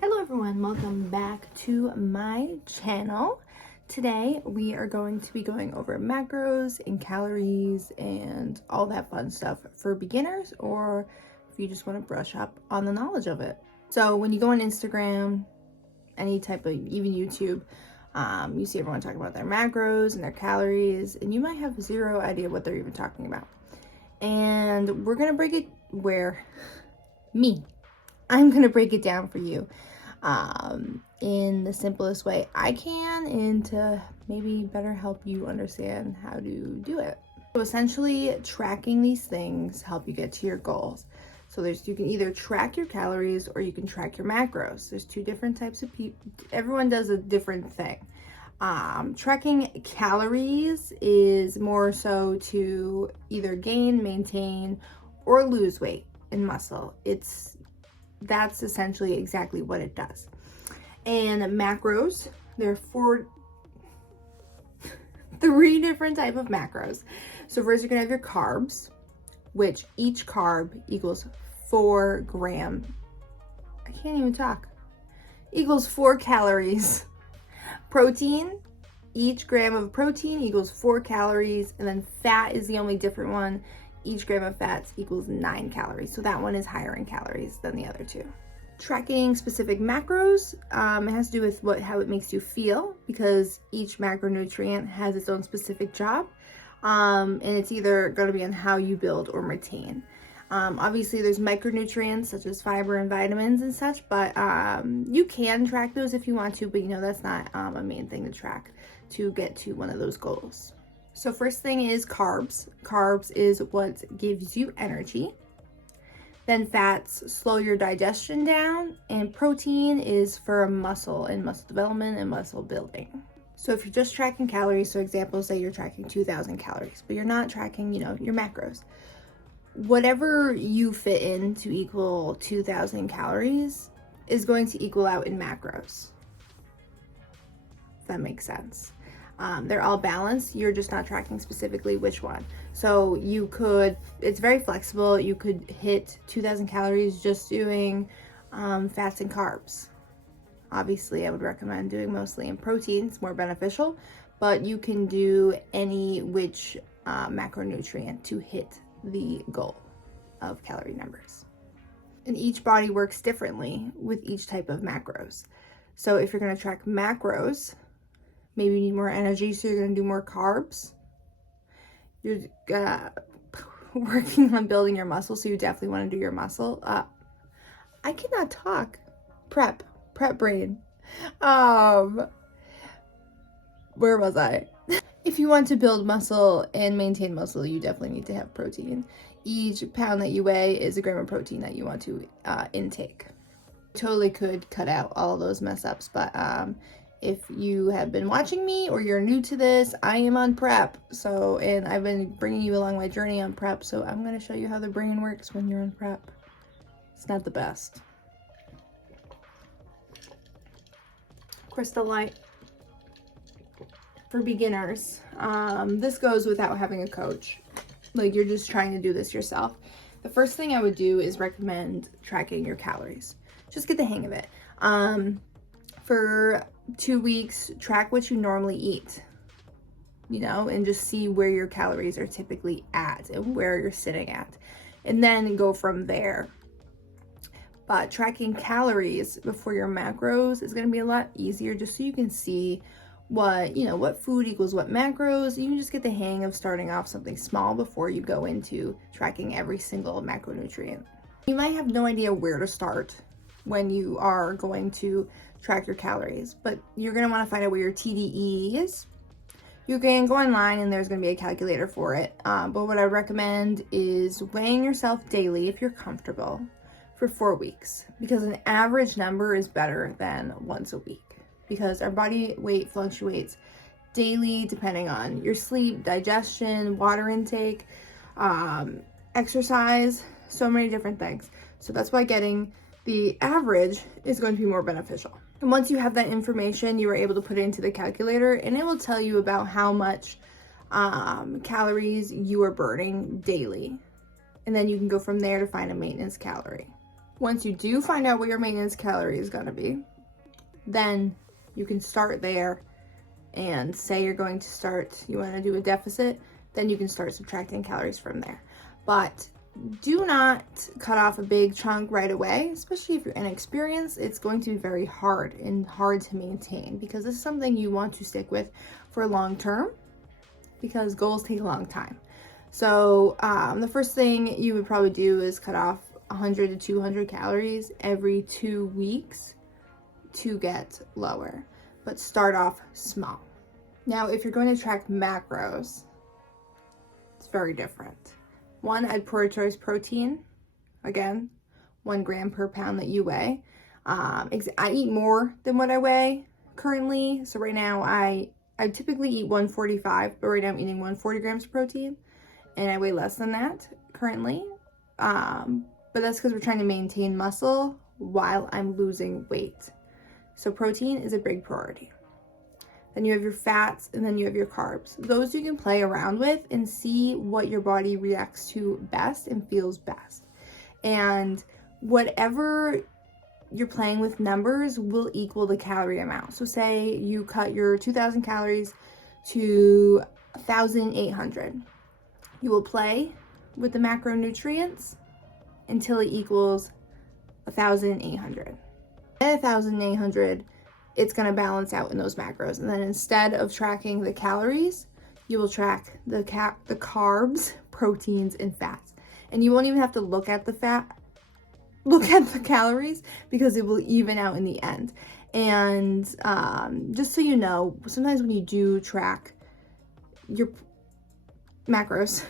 Hello everyone, welcome back to my channel. Today we are going to be going over macros and calories and all that fun stuff for beginners, or if you just want to brush up on the knowledge of it. So when you go on Instagram, any type of, even YouTube, you see everyone talking about their macros and their calories, and you might have zero idea what they're even talking about. And we're gonna break it I'm gonna break it down for you in the simplest way I can, and to maybe better help you understand how to do it. So essentially, tracking these things help you get to your goals. So you can either track your calories or you can track your macros. There's two different types of people. Everyone does a different thing. Tracking calories is more so to either gain, maintain, or lose weight and muscle. That's essentially exactly what it does. And macros, there are three different type of macros. So first you're gonna have your carbs, which each carb equals 4 grams. I can't even talk. Equals 4 calories. Protein, each gram of protein equals 4 calories, and then fat is the only different one. Each gram of fats equals 9 calories. So that one is higher in calories than the other two. Tracking specific macros, it has to do with how it makes you feel, because each macronutrient has its own specific job. And it's either going to be on how you build or maintain. Obviously there's micronutrients such as fiber and vitamins and such, but you can track those if you want to, but that's not a main thing to track to get to one of those goals. So first thing is carbs. Carbs is what gives you energy. Then fats slow your digestion down, and protein is for muscle and muscle development and muscle building. So if you're just tracking calories, so example, say you're tracking 2,000 calories, but you're not tracking, your macros. Whatever you fit in to equal 2,000 calories is going to equal out in macros. If that makes sense. They're all balanced. You're just not tracking specifically which one. So it's very flexible. You could hit 2,000 calories just doing fats and carbs. Obviously, I would recommend doing mostly in protein. It's more beneficial, but you can do any which macronutrient to hit the goal of calorie numbers. And each body works differently with each type of macros. So if you're going to track macros, maybe you need more energy, so you're going to do more carbs. You're working on building your muscle, so you definitely want to do your muscle. I cannot talk. Prep brain. Where was I? If you want to build muscle and maintain muscle, you definitely need to have protein. Each pound that you weigh is a gram of protein that you want to intake. Totally could cut out all of those mess ups, but if you have been watching me or you're new to this, I am on prep. And I've been bringing you along my journey on prep, so I'm going to show you how the brain works when you're on prep. It's not the best. Crystal Light for beginners. This goes without having a coach. Like, you're just trying to do this yourself. The first thing I would do is recommend tracking your calories. Just get the hang of it. For 2 weeks, track what you normally eat, and just see where your calories are typically at and where you're sitting at, and then go from there. But tracking calories before your macros is going to be a lot easier, just so you can see what food equals what macros. You can just get the hang of starting off something small before you go into tracking every single macronutrient. You might have no idea where to start when you are going to track your calories, but you're going to want to find out where your TDE is. You can go online and there's going to be a calculator for it, but what I recommend is weighing yourself daily if you're comfortable for 4 weeks, because an average number is better than once a week, because our body weight fluctuates daily depending on your sleep, digestion, water intake, exercise, so many different things. So that's why getting the average is going to be more beneficial. And once you have that information, you are able to put it into the calculator, and it will tell you about how much calories you are burning daily. And then you can go from there to find a maintenance calorie. Once you do find out what your maintenance calorie is gonna be, then you can start there and say you're going to start, you wanna do a deficit, then you can start subtracting calories from there. But do not cut off a big chunk right away, especially if you're inexperienced. It's going to be very hard to maintain, because this is something you want to stick with for long term, because goals take a long time. So the first thing you would probably do is cut off 100 to 200 calories every 2 weeks to get lower, but start off small. Now, if you're going to track macros, it's very different. One, I'd prioritize protein. Again, 1 gram per pound that you weigh. I eat more than what I weigh currently. So right now I typically eat 145, but right now I'm eating 140 grams of protein, and I weigh less than that currently. But that's because we're trying to maintain muscle while I'm losing weight. So protein is a big priority. Then you have your fats, and then you have your carbs. Those you can play around with and see what your body reacts to best and feels best. And whatever you're playing with, numbers will equal the calorie amount. So say you cut your 2,000 calories to 1,800. You will play with the macronutrients until it equals 1,800. At 1,800, it's going to balance out in those macros. And then instead of tracking the calories, you will track the carbs, proteins, and fats. And you won't even have to look at the calories, because it will even out in the end. And just so you know, sometimes when you do track your macros,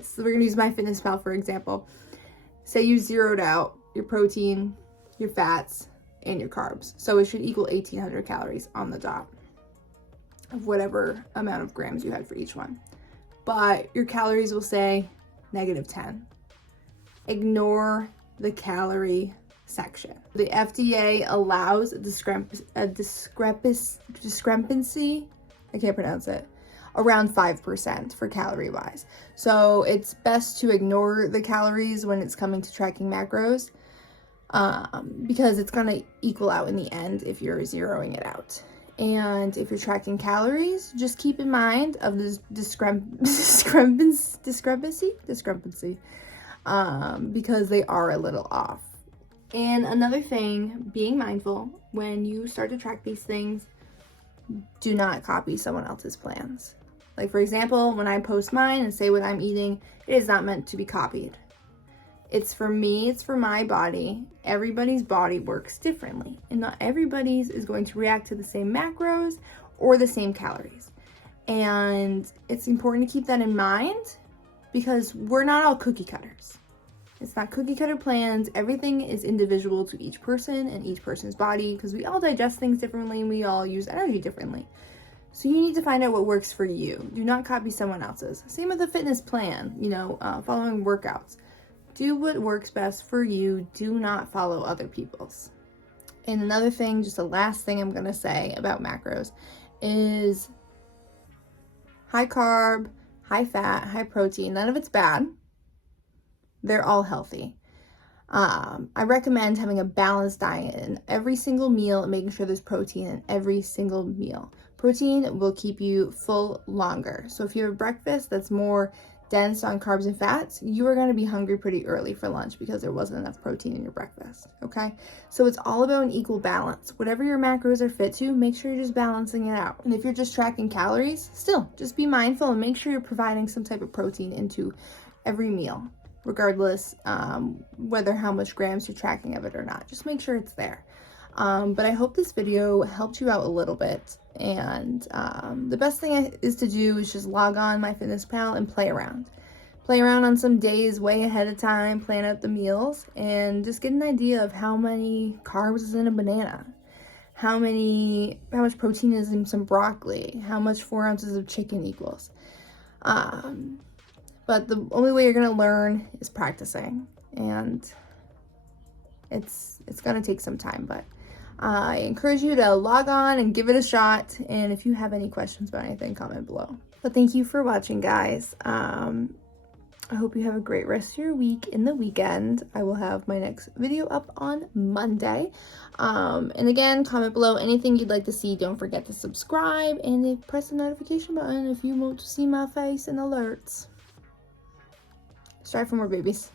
so we're going to use MyFitnessPal for example. Say you zeroed out your protein, your fats, and your carbs. So it should equal 1,800 calories on the dot of whatever amount of grams you had for each one. But your calories will say -10. Ignore the calorie section. The FDA allows a discrepancy, I can't pronounce it, around 5% for calorie wise. So it's best to ignore the calories when it's coming to tracking macros, because it's going to equal out in the end if you're zeroing it out. And if you're tracking calories, just keep in mind of this discrepancy, because they are a little off. And another thing, being mindful when you start to track these things, do not copy someone else's plans. Like for example, when I post mine and say what I'm eating, it is not meant to be copied. It's for me, it's for my body. Everybody's body works differently, and not everybody's is going to react to the same macros or the same calories. And it's important to keep that in mind, because we're not all cookie cutters. It's not cookie cutter plans. Everything is individual to each person and each person's body, because we all digest things differently and we all use energy differently. So you need to find out what works for you. Do not copy someone else's. Same with a fitness plan, following workouts. Do what works best for you. Do not follow other people's. And another thing, just the last thing I'm going to say about macros, is high carb, high fat, high protein. None of it's bad. They're all healthy. I recommend having a balanced diet in every single meal and making sure there's protein in every single meal. Protein will keep you full longer. So if you have a breakfast that's more dense on carbs and fats, you are going to be hungry pretty early for lunch because there wasn't enough protein in your breakfast, okay? So it's all about an equal balance. Whatever your macros are fit to, make sure you're just balancing it out. And if you're just tracking calories, still, just be mindful and make sure you're providing some type of protein into every meal, regardless whether how much grams you're tracking of it or not. Just make sure it's there. But I hope this video helped you out a little bit. And the best thing is to do is just log on MyFitnessPal and play around. Play around on some days way ahead of time, plan out the meals, and just get an idea of how many carbs is in a banana, how much protein is in some broccoli, how much 4 ounces of chicken equals. But the only way you're going to learn is practicing, and it's going to take some time, but I encourage you to log on and give it a shot. And if you have any questions about anything, comment below. But thank you for watching, guys. I hope you have a great rest of your week and the weekend. I will have my next video up on Monday. And again, comment below anything you'd like to see. Don't forget to subscribe and then press the notification button if you want to see my face and alerts. Strive for more babies.